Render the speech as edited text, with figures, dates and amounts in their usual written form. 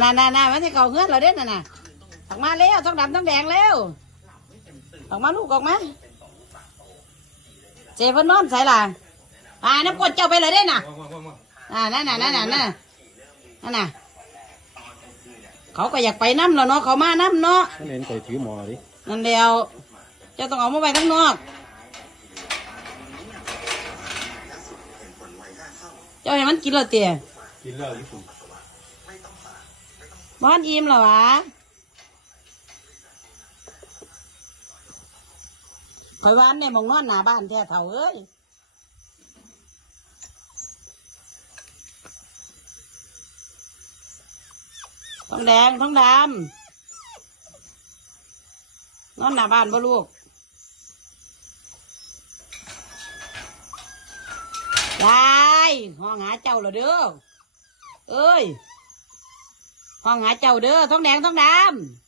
น่ามันจะเก่าเฮือนเราเด้น่ะออกมาแล้วท้องดำท้องแดงแล้วออกมาลูกออกมาเจ็บพนอนใส่ล่ะน้ำกดเจ้าไปเลยเด้น่ะนั่นน่ะเขาก็อยากไปน้ำแล้วเนาะเขามาน้ำเนาะนั่นเองไปถือหมอดินั่นเดียวเจ้าต้องเอามาไว้ข้างนอกเจ้าให้มันกินแล้วเตี๋ยกินแล้วญี่ปุ่นบ้านอิ่มเหรอวะคอยบ้านเนี่ยมองนอนหน้าบ้านแท้เถ่าเอ้ยท้องแดงท้องดำนอนหน้าบ้านบ่ลูกยายห้องหาเจ้าเหรอเด้อเอ้ยห้องหาเจ้าเด้อท้องแดงท้องดำ